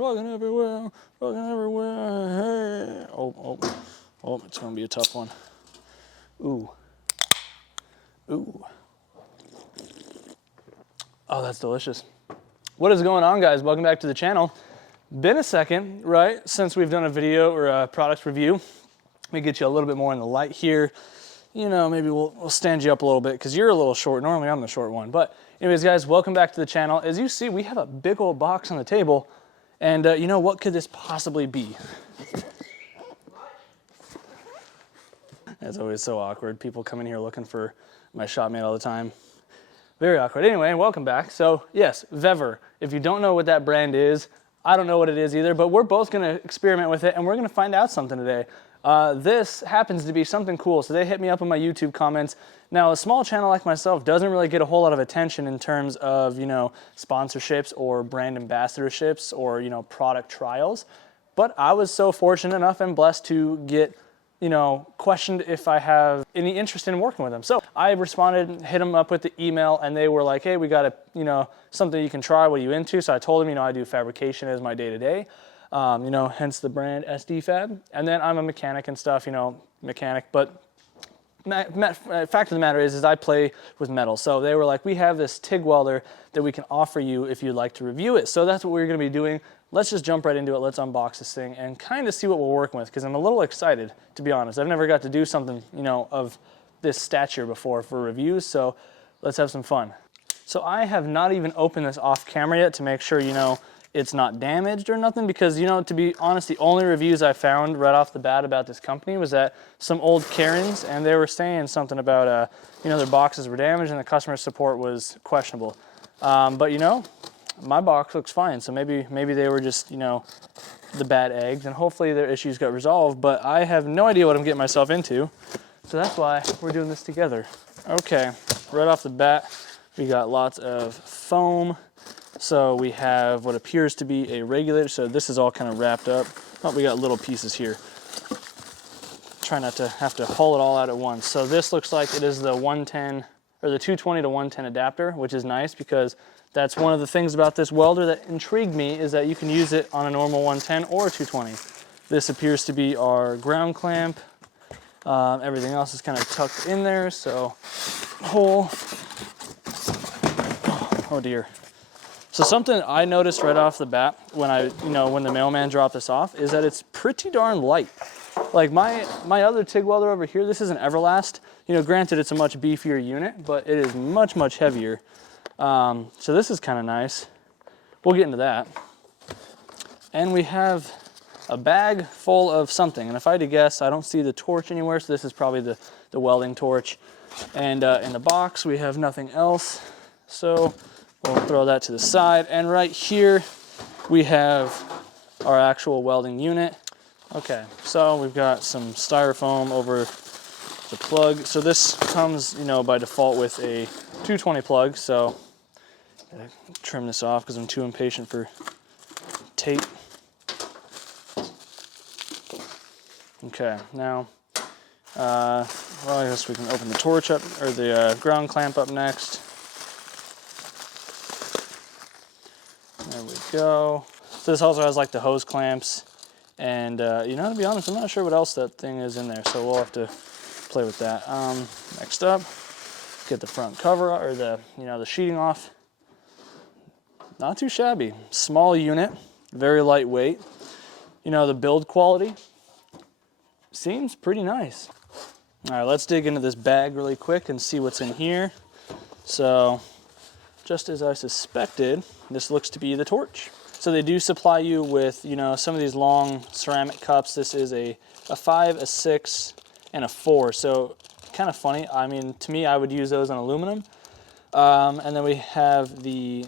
rocking everywhere, rocking everywhere. Hey. Oh, it's gonna be a tough one. Ooh. Ooh. Oh, that's delicious. What is going on, guys? Welcome back to the channel. Been a second, right, since we've done a video or a product review. Let me get you a little bit more in the light here. You know, maybe we'll stand you up a little bit because you're a little short. Normally I'm the short one. But anyways, guys, welcome back to the channel. As you see, we have a big old box on the table. And you know, what could this possibly be? It's always so awkward. People come in here looking for my shopmate all the time. Very awkward. Anyway, welcome back. So yes, VEVOR. If you don't know what that brand is, I don't know what it is either, but we're both going to experiment with it and we're going to find out something today. This happens to be something cool. So they hit me up in my YouTube comments. Now, a small channel like myself doesn't really get a whole lot of attention in terms of, you know, sponsorships or brand ambassadorships or, you know, product trials. But I was so fortunate enough and blessed to get, you know, questioned if I have any interest in working with them. So I responded, hit them up with the email, and they were like, hey, we got a, you know, something you can try. What are you into? So I told them, you know, I do fabrication as my day-to-day. You know, hence the brand SD Fab. And then I'm a mechanic and stuff, you know, mechanic. But fact of the matter is I play with metal. So they were like, we have this TIG welder that we can offer you if you'd like to review it. So that's what we're going to be doing. Let's just jump right into it. Let's unbox this thing and kind of see what we're working with, because I'm a little excited, to be honest. I've never got to do something, you know, of this stature before for reviews. So let's have some fun. So I have not even opened this off camera yet to make sure, you know, it's not damaged or nothing, because, you know, to be honest, the only reviews I found right off the bat about this company was that some old Karens, and they were saying something about, you know, their boxes were damaged and the customer support was questionable. But, you know, my box looks fine, so maybe they were just, you know, the bad eggs, and hopefully their issues got resolved, but I have no idea what I'm getting myself into, so that's why we're doing this together. Okay, right off the bat, we got lots of foam. So we have what appears to be a regulator. So this is all kind of wrapped up. Oh, we got little pieces here. Try not to have to haul it all out at once. So this looks like it is the 110 or the 220 to 110 adapter, which is nice because that's one of the things about this welder that intrigued me, is that you can use it on a normal 110 or a 220. This appears to be our ground clamp. Everything else is kind of tucked in there. So hole. Oh dear. So something I noticed right off the bat when when the mailman dropped this off is that it's pretty darn light. Like my other TIG welder over here, this is an Everlast. You know, granted it's a much beefier unit, but it is much, much heavier. So this is kind of nice. We'll get into that. And we have a bag full of something. And if I had to guess, I don't see the torch anywhere, so this is probably the welding torch. And in the box, we have nothing else. So we'll throw that to the side. And right here, we have our actual welding unit. Okay, so we've got some styrofoam over the plug. So this comes, you know, by default with a 220 plug. So I'm gonna trim this off because I'm too impatient for tape. Okay, now, well, I guess we can open the torch up, or the ground clamp up next. There we go. So this also has like the hose clamps, and you know, to be honest, I'm not sure what else that thing is in there, so we'll have to play with that. Next up, get the front cover, or the sheeting off. Not too shabby. Small unit, very lightweight. You know, the build quality seems pretty nice. All right, let's dig into this bag really quick and see what's in here. So, just as I suspected, this looks to be the torch. So they do supply you with, you know, some of these long ceramic cups. This is a 5, a 6, and a 4. So kind of funny. I mean, to me, I would use those on aluminum. And then we have the,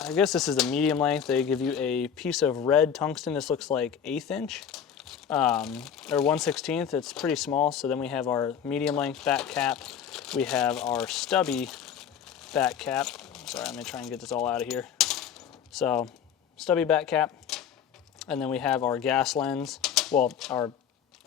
I guess this is the medium length. They give you a piece of red tungsten. This looks like 1/8 inch. Or 1/16. It's pretty small. So then we have our medium length back cap. We have our stubby back cap. Sorry, I'm gonna try and get this all out of here. So stubby back cap, and then we have our gas lens, well, our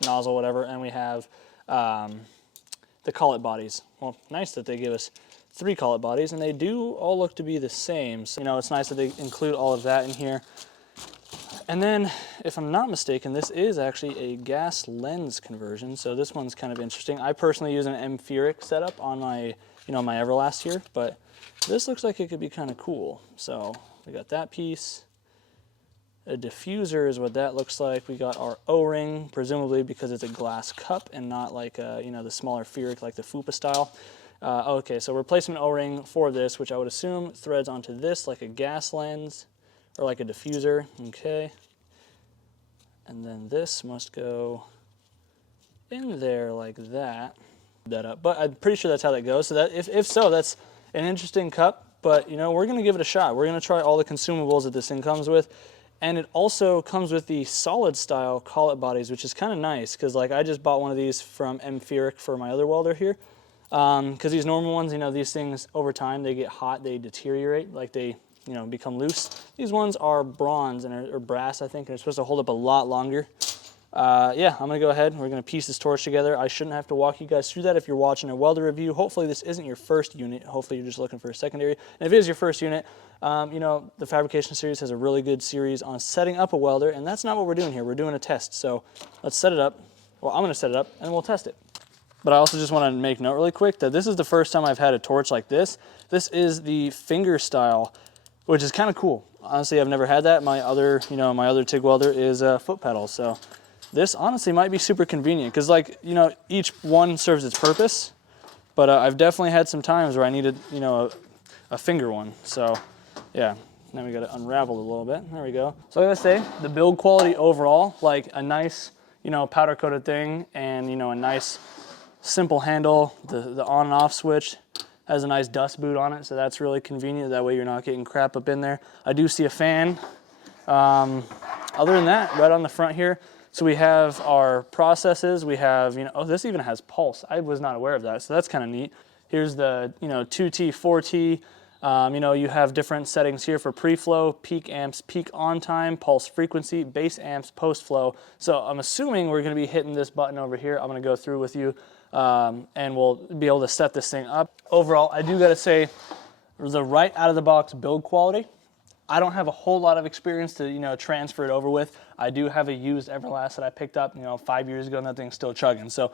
nozzle, whatever, and we have the collet bodies. Well, nice that they give us 3 collet bodies, and they do all look to be the same. So, you know, it's nice that they include all of that in here. And then, if I'm not mistaken, this is actually a gas lens conversion. So this one's kind of interesting. I personally use an ampheric setup on my, my Everlast here, but this looks like it could be kind of cool. So we got that piece. A diffuser is what that looks like. We got our O-ring, presumably because it's a glass cup and not like the smaller Furic like the Fupa style. Okay, so replacement O-ring for this, which I would assume threads onto this like a gas lens or like a diffuser. Okay, and then this must go in there like that. That up, but I'm pretty sure that's how that goes. So that if so, that's an interesting cup. But we're gonna give it a shot. We're gonna try all the consumables that this thing comes with. And it also comes with the solid style collet bodies, which is kind of nice because like I just bought one of these from Ampheric for my other welder here. Because these normal ones, these things over time, they get hot, they deteriorate, like they, become loose. These ones are bronze or brass, I think, and they're supposed to hold up a lot longer. Yeah, I'm gonna go ahead and we're gonna piece this torch together. I shouldn't have to walk you guys through that if you're watching a welder review. Hopefully this isn't your first unit. Hopefully you're just looking for a secondary. And if it is your first unit, the fabrication series has a really good series on setting up a welder, and that's not what we're doing here. We're doing a test. So let's set it up. Well, I'm gonna set it up and we'll test it. But I also just want to make note really quick that this is the first time I've had a torch like this. This is the finger style, which is kind of cool. Honestly, I've never had that. My other, my other TIG welder is foot pedal. So this honestly might be super convenient because each one serves its purpose, but I've definitely had some times where I needed, a finger one. So yeah, now we got to unravel it a little bit. There we go. So I gotta say, the build quality overall, like a nice, powder coated thing and, a nice simple handle. The on and off switch has a nice dust boot on it, so that's really convenient. That way you're not getting crap up in there. I do see a fan. Other than that, right on the front here, so we have our processes. We have, oh, this even has pulse. I was not aware of that, so that's kind of neat. Here's the, 2T, 4T. You have different settings here for pre-flow, peak amps, peak on time, pulse frequency, base amps, post-flow. So I'm assuming we're going to be hitting this button over here. I'm going to go through with you, and we'll be able to set this thing up. Overall, I do got to say, the right out of the box build quality, I don't have a whole lot of experience to, transfer it over with. I do have a used Everlast that I picked up, 5 years ago, and that thing's still chugging. So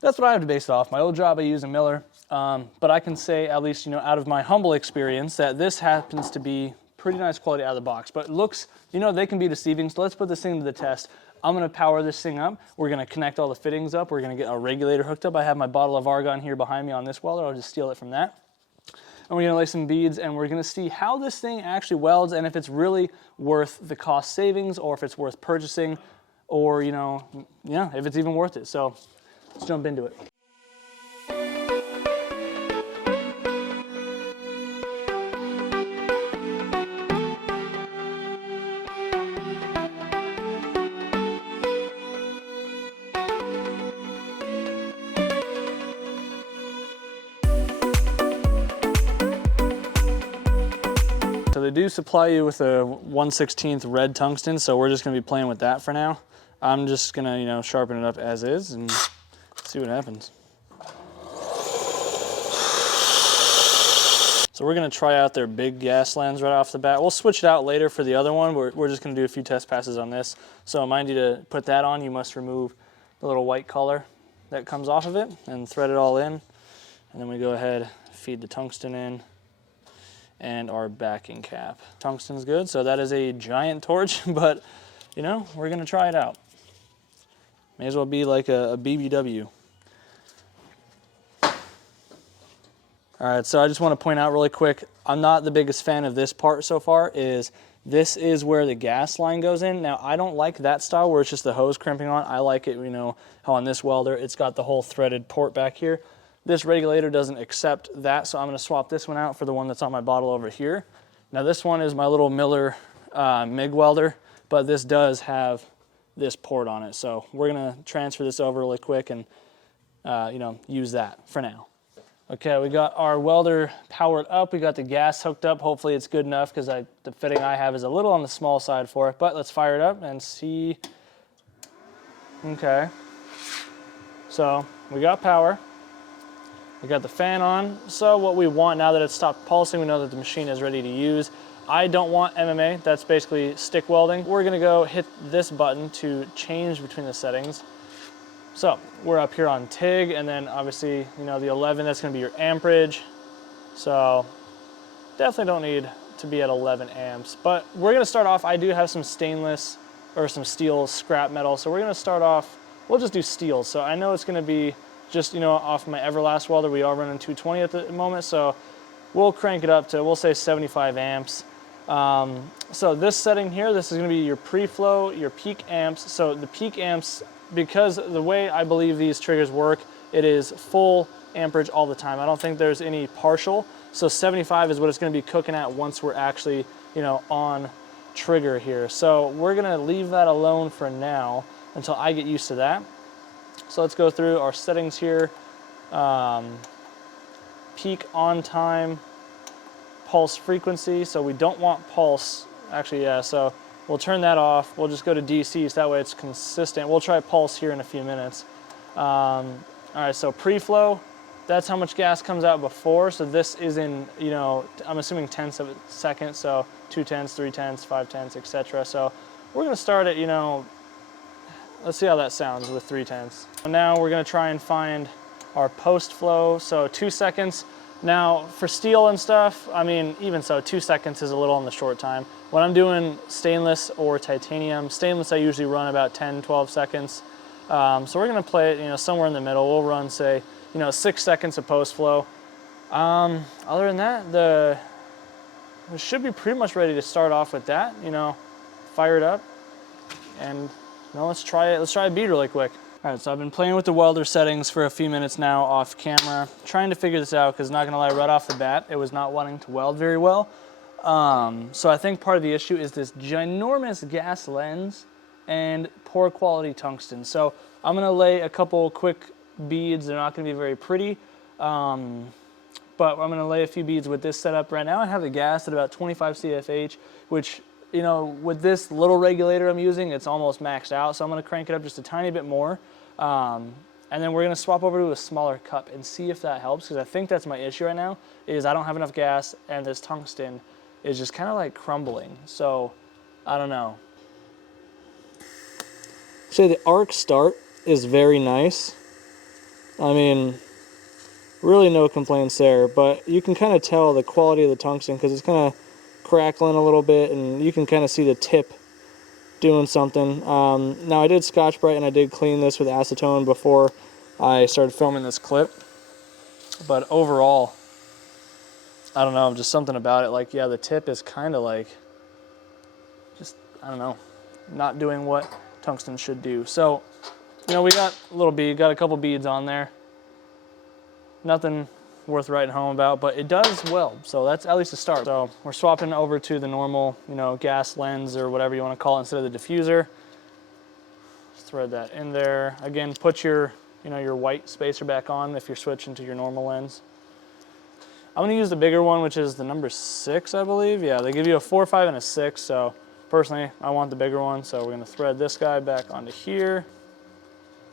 that's what I have to base it off. My old job, I used a Miller, but I can say, at least, out of my humble experience, that this happens to be pretty nice quality out of the box. But it looks, they can be deceiving, so let's put this thing to the test. I'm gonna power this thing up. We're gonna connect all the fittings up. We're gonna get a regulator hooked up. I have my bottle of argon here behind me on this welder. I'll just steal it from that. And we're gonna lay some beads, and we're gonna see how this thing actually welds and if it's really worth the cost savings or if it's worth purchasing or, if it's even worth it. So let's jump into it. So they do supply you with a 1/16 red tungsten, so we're just gonna be playing with that for now. I'm just gonna, sharpen it up as is and see what happens. So we're gonna try out their big gas lens right off the bat. We'll switch it out later for the other one. We're just gonna do a few test passes on this. So I mind you to put that on, you must remove the little white color that comes off of it and thread it all in. And then we go ahead, feed the tungsten in and our backing cap. Tungsten's good, so that is a giant torch, but we're gonna try it out. May as well be like a BBW. All right, so I just want to point out really quick, I'm not the biggest fan of this part so far. This is where the gas line goes in. Now, I don't like that style where it's just the hose crimping on. I like it, how on this welder, it's got the whole threaded port back here. This regulator doesn't accept that, so I'm gonna swap this one out for the one that's on my bottle over here. Now this one is my little Miller MIG welder, but this does have this port on it. So we're gonna transfer this over really quick and use that for now. Okay, we got our welder powered up. We got the gas hooked up. Hopefully it's good enough because the fitting I have is a little on the small side for it, but let's fire it up and see. Okay, so we got power. We got the fan on. So what we want now that it's stopped pulsing, we know that the machine is ready to use. I don't want MMA, that's basically stick welding. We're gonna go hit this button to change between the settings. So we're up here on TIG, and then obviously, you know, the 11, that's gonna be your amperage. So definitely don't need to be at 11 amps, but we're gonna start off, I do have some stainless or some steel scrap metal, so we're gonna start off, we'll just do steel. So I know it's gonna be just, you know, off my Everlast welder, we are running 220 at the moment, so we'll crank it up to, we'll say 75 amps. So this setting here, this is gonna be your pre-flow, your peak amps. So the peak amps, because the way I believe these triggers work, it is full amperage all the time. I don't think there's any partial. So 75 is what it's gonna be cooking at once we're actually, you know, on trigger here. So we're gonna leave that alone for now until I get used to that. So let's go through our settings here. Peak on time, pulse frequency. So we don't want pulse, actually, yeah, so we'll turn that off. We'll just go to DC, so that way it's consistent. We'll try pulse here in a few minutes. All right, so pre-flow, that's how much gas comes out before. So this is in, you know, I'm assuming tenths of a second. So 2 tenths, 3 tenths, 5 tenths, etc. So we're gonna start at, you know, let's see how that sounds with 3 tenths. Now we're gonna try and find our post flow. So 2 seconds. Now for steel and stuff, I mean, even so, 2 seconds is a little on the short time. When I'm doing stainless or titanium, stainless I usually run about 10, 12 seconds. So we're gonna play it, you know, somewhere in the middle. We'll run, say, you know, 6 seconds of post flow. Other than that, we should be pretty much ready to start off with that. You know, fire it up, and you know, let's try it. Let's try a bead really quick. All right, so I've been playing with the welder settings for a few minutes now off camera, trying to figure this out because, not gonna lie, right off the bat, it was not wanting to weld very well. So I think part of the issue is this ginormous gas lens and poor quality tungsten. So I'm gonna lay a couple quick beads. They're not gonna be very pretty, but I'm gonna lay a few beads with this setup. Right now I have the gas at about 25 CFH, which, you know, with this little regulator I'm using, it's almost maxed out. So I'm gonna crank it up just a tiny bit more. And then we're gonna swap over to a smaller cup and see if that helps, because I think that's my issue right now, is I don't have enough gas and this tungsten is just kind of like crumbling. So I don't know. So the arc start is very nice. I mean, really no complaints there, but you can kind of tell the quality of the tungsten because it's kind of crackling a little bit, and you can kind of see the tip doing something. Now I did Scotch-Brite and I did clean this with acetone before I started filming this clip, but overall, I don't know, just something about it. Like, yeah, the tip is kind of like, just, I don't know, not doing what tungsten should do. So, you know, we got a little bead, got a couple beads on there. Nothing worth writing home about, but it does weld, so that's at least a start. So we're swapping over to the normal, you know, gas lens or whatever you want to call it instead of the diffuser. Just thread that in there. Again, put your, you know, your white spacer back on if you're switching to your normal lens. I'm going to use the bigger one, which is the number 6, I believe. Yeah, they give you a 4, 5, and a 6, so personally, I want the bigger one, so we're going to thread this guy back onto here,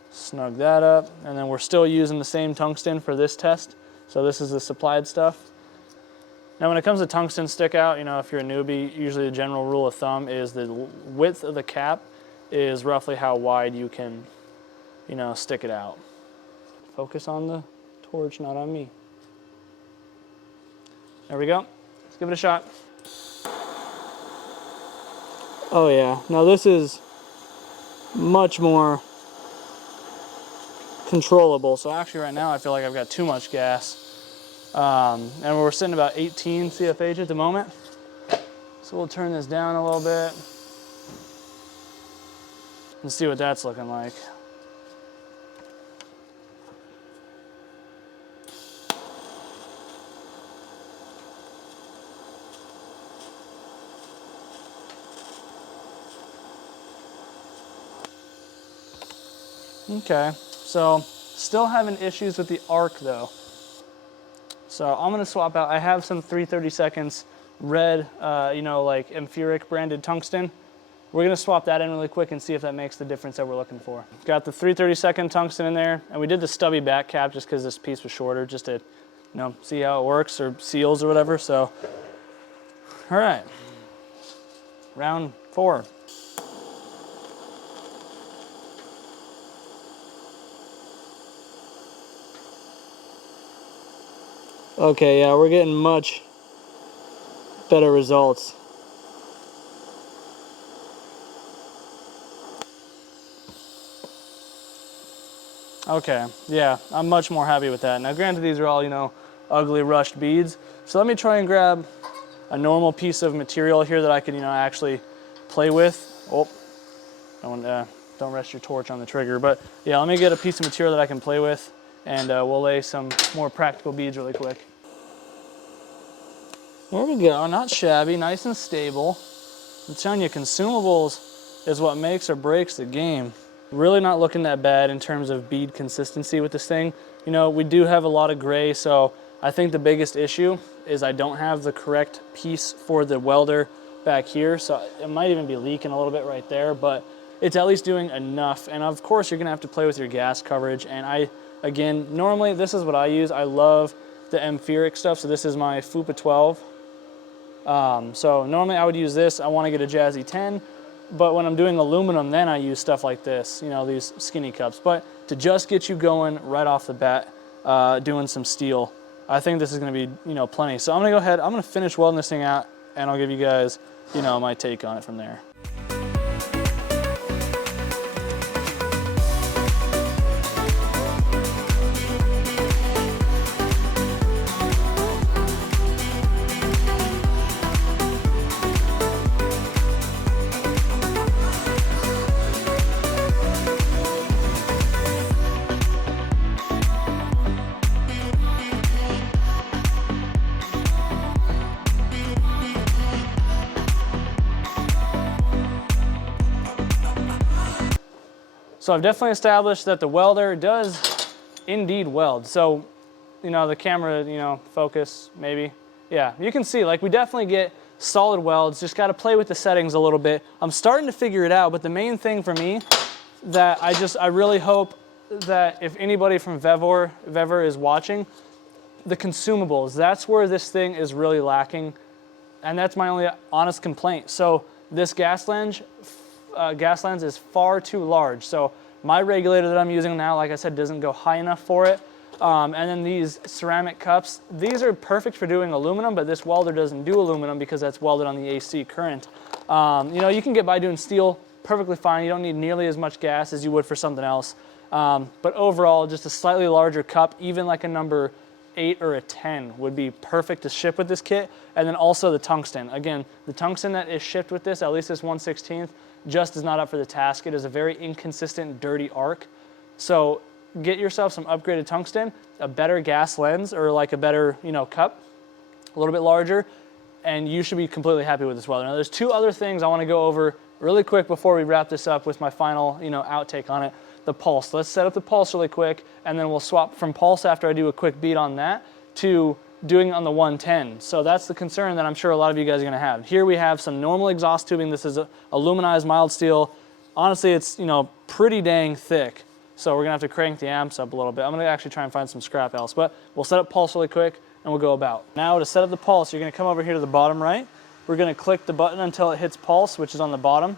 snug that up, and then we're still using the same tungsten for this test. So this is the supplied stuff. Now when it comes to tungsten stick out, you know, if you're a newbie, usually the general rule of thumb is the width of the cap is roughly how wide you can, you know, stick it out. Focus on the torch, not on me. There we go. Let's give it a shot. Oh yeah, now this is much more controllable. So actually right now I feel like I've got too much gas. And we're sitting about 18 CFH at the moment. So we'll turn this down a little bit and see what that's looking like. Okay, so still having issues with the arc though. So I'm gonna swap out, I have some 3/32 red, you know, like Amphiric branded tungsten. We're gonna swap that in really quick and see if that makes the difference that we're looking for. Got the 3/32 tungsten in there, and we did the stubby back cap just because this piece was shorter, just to, you know, see how it works or seals or whatever. So All right, round 4. Okay, yeah, we're getting much better results. Okay, yeah, I'm much more happy with that. Now, granted, these are all, you know, ugly rushed beads. So let me try and grab a normal piece of material here that I can, you know, actually play with. Oh, don't rest your torch on the trigger. But yeah, let me get a piece of material that I can play with, and we'll lay some more practical beads really quick. There we go, not shabby, nice and stable. I'm telling you, Consumables is what makes or breaks the game. Really not looking that bad in terms of bead consistency with this thing. You know, we do have a lot of gray, so I think the biggest issue is I don't have the correct piece for the welder back here, so it might even be leaking a little bit right there, but it's at least doing enough. And of course, you're gonna have to play with your gas coverage, and again, normally this is what I use. I love the amperic stuff, so this is my FUPA 12. So normally I would use this. I want to get a Jazzy 10, but when I'm doing aluminum, then I use stuff like this, you know, these skinny cups. But to just get you going right off the bat, doing some steel, I think this is going to be, you know, plenty. So I'm going to go ahead, I'm going to finish welding this thing out, and I'll give you guys, you know, my take on it from there. So I've definitely established that the welder does indeed weld. So, you know, the camera, you know, focus maybe. Yeah, you can see, like, we definitely get solid welds, just got to play with the settings a little bit. I'm starting to figure it out, but the main thing for me that I really hope that if anybody from VEVOR is watching, the consumables, that's where this thing is really lacking, and that's my only honest complaint. So this gas lens is far too large. So my regulator that I'm using now, like I said, doesn't go high enough for it. And then these ceramic cups, these are perfect for doing aluminum, but this welder doesn't do aluminum because that's welded on the AC current. You know, you can get by doing steel perfectly fine. You don't need nearly as much gas as you would for something else. But overall, just a slightly larger cup, even like a number 8 or a 10 would be perfect to ship with this kit. And then also the tungsten. Again, the tungsten that is shipped with this, at least this 1/16th, just is not up for the task. It is a very inconsistent, dirty arc. So get yourself some upgraded tungsten, a better gas lens, or like a better, you know, cup, a little bit larger, and you should be completely happy with this welder. Now, there's 2 other things I want to go over really quick before we wrap this up with my final, you know, outtake on it. The pulse. Let's set up the pulse really quick, and then we'll swap from pulse after I do a quick beat on that to doing it on the 110. So that's the concern that I'm sure a lot of you guys are going to have. Here we have some normal exhaust tubing. This is aluminized mild steel. Honestly, it's, you know, pretty dang thick. So we're going to have to crank the amps up a little bit. I'm going to actually try and find some scrap else, but we'll set up pulse really quick and we'll go about. Now to set up the pulse, you're going to come over here to the bottom right. We're going to click the button until it hits pulse, which is on the bottom.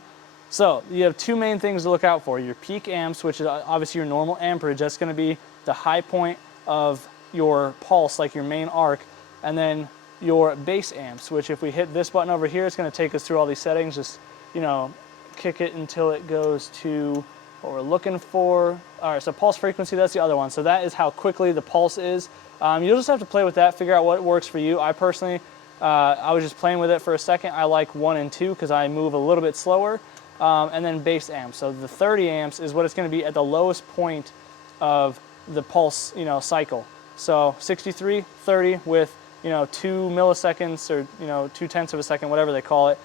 So you have 2 main things to look out for. Your peak amps, which is obviously your normal amperage. That's going to be the high point of your pulse, like your main arc, and then your base amps, which if we hit this button over here, it's going to take us through all these settings. Just, you know, kick it until it goes to what we're looking for. All right, so pulse frequency, that's the other one. So that is how quickly the pulse is. You'll just have to play with that, figure out what works for you. I personally, I was just playing with it for a second. I like 1 and 2 because I move a little bit slower. And then base amps. So the 30 amps is what it's going to be at the lowest point of the pulse, you know, cycle. So 63, 30 with, you know, 2 milliseconds or, you know, 0.2 of a second, whatever they call it,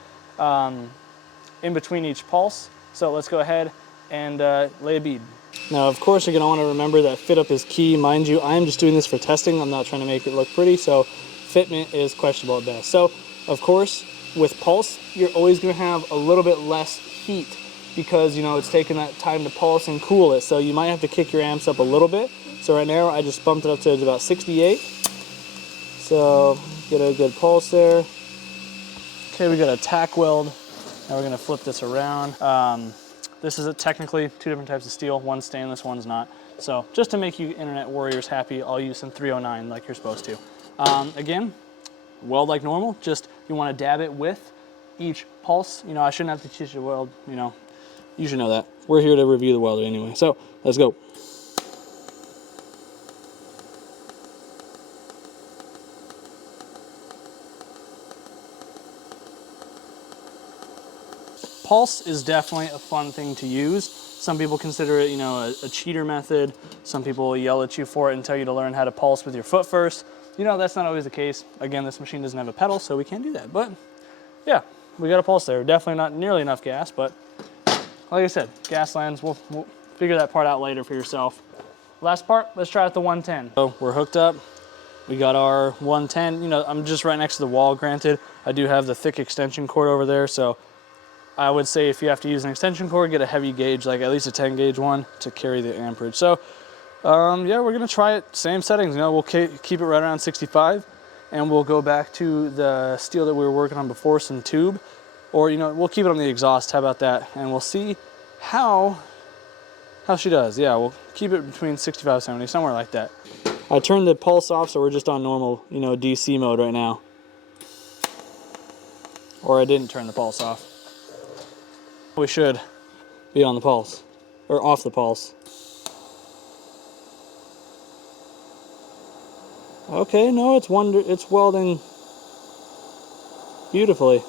in between each pulse. So let's go ahead and lay a bead. Now, of course, you're going to want to remember that fit up is key. Mind you, I am just doing this for testing. I'm not trying to make it look pretty, so fitment is questionable at best. So, of course, with pulse, you're always going to have a little bit less heat because, you know, it's taking that time to pulse and cool it. So you might have to kick your amps up a little bit. So right now, I just bumped it up to about 68. So get a good pulse there. Okay, we got a tack weld. Now we're gonna flip this around. This is technically two different types of steel. One's stainless, one's not. So just to make you internet warriors happy, I'll use some 309 like you're supposed to. Again, weld like normal, just you wanna dab it with each pulse. You know, I shouldn't have to teach you to weld, you know. You should know that. We're here to review the welder anyway. So let's go. Pulse is definitely a fun thing to use. Some people consider it, you know, a cheater method. Some people will yell at you for it and tell you to learn how to pulse with your foot first. You know, that's not always the case. Again, this machine doesn't have a pedal, so we can't do that. But yeah, we got a pulse there. Definitely not nearly enough gas, but like I said, gas lines, we'll figure that part out later for yourself. Last part, let's try out the 110. So we're hooked up. We got our 110. You know, I'm just right next to the wall, granted. I do have the thick extension cord over there, so I would say if you have to use an extension cord, get a heavy gauge, like at least a 10 gauge one to carry the amperage. So yeah, we're gonna try it, same settings. You know, we'll keep it right around 65, and we'll go back to the steel that we were working on before, some tube, or you know, we'll keep it on the exhaust. How about that? And we'll see how she does. Yeah, we'll keep it between 65, 70, somewhere like that. I turned the pulse off, so we're just on normal, you know, DC mode right now. Or I didn't turn the pulse off. We should be on the pulse, or off the pulse. Okay, no, it's welding beautifully.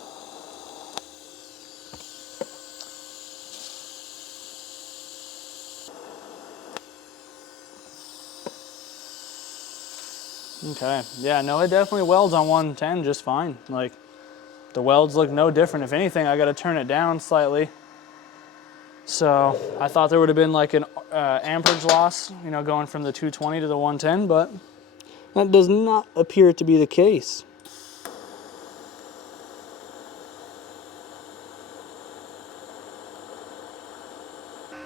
Okay, yeah, no, it definitely welds on 110 just fine. Like, the welds look no different. If anything, I gotta turn it down slightly. So I thought there would have been like an amperage loss, you know, going from the 220 to the 110, but that does not appear to be the case.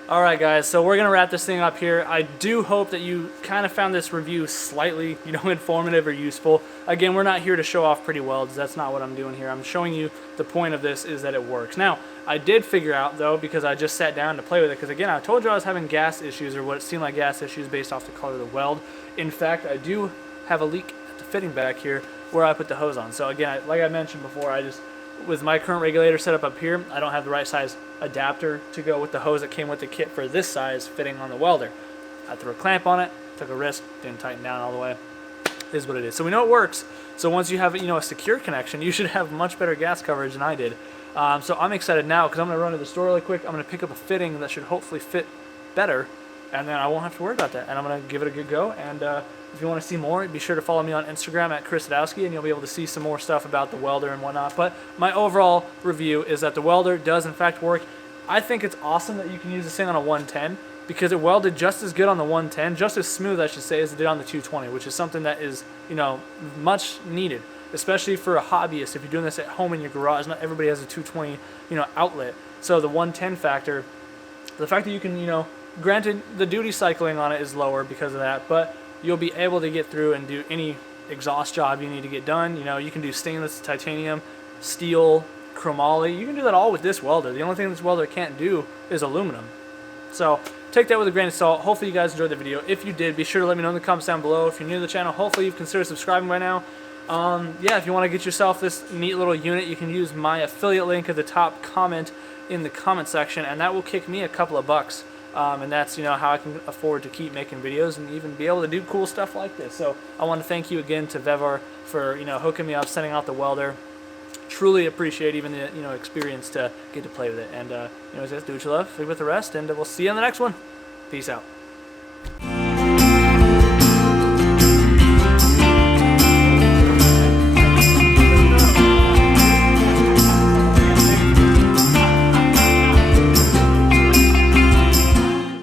All right, guys, so we're gonna wrap this thing up here. I do hope that you kind of found this review slightly, you know, informative or useful. Again, we're not here to show off pretty welds. That's not what I'm doing here. I'm showing you the point of this is that it works. Now, I did figure out, though, because I just sat down to play with it, because again, I told you I was having gas issues, or what seemed like gas issues based off the color of the weld. In fact, I do have a leak at the fitting back here where I put the hose on. So again, like I mentioned before, with my current regulator set up here, I don't have the right size adapter to go with the hose that came with the kit for this size fitting on the welder. I threw a clamp on it, took a risk, didn't tighten down all the way. It is what it is. So we know it works. So once you have, you know, a secure connection, you should have much better gas coverage than I did. So I'm excited now because I'm going to run to the store really quick. I'm going to pick up a fitting that should hopefully fit better, and then I won't have to worry about that. And I'm going to give it a good go. And if you want to see more, be sure to follow me on Instagram at ChrisSadowski, and you'll be able to see some more stuff about the welder and whatnot. But my overall review is that the welder does in fact work. I think it's awesome that you can use this thing on a 110 because it welded just as good on the 110, just as smooth, I should say, as it did on the 220, which is something that is, you know, much needed, especially for a hobbyist. If you're doing this at home in your garage, not everybody has a 220, you know, outlet. So the 110 factor, the fact that you can, you know, granted the duty cycling on it is lower because of that, but you'll be able to get through and do any exhaust job you need to get done. You know, you can do stainless, titanium, steel, chromoly. You can do that all with this welder. The only thing this welder can't do is aluminum. So take that with a grain of salt. Hopefully you guys enjoyed the video. If you did, be sure to let me know in the comments down below. If you're new to the channel, hopefully you've considered subscribing by now. Yeah, if you want to get yourself this neat little unit, you can use my affiliate link at the top comment in the comment section, and that will kick me a couple of bucks. And that's, you know, how I can afford to keep making videos and even be able to do cool stuff like this. So I want to thank you again to VEVOR for, you know, hooking me up, sending out the welder. Truly appreciate even the, you know, experience to get to play with it. And, you know, just do what you love, live with the rest, and we'll see you on the next one. Peace out.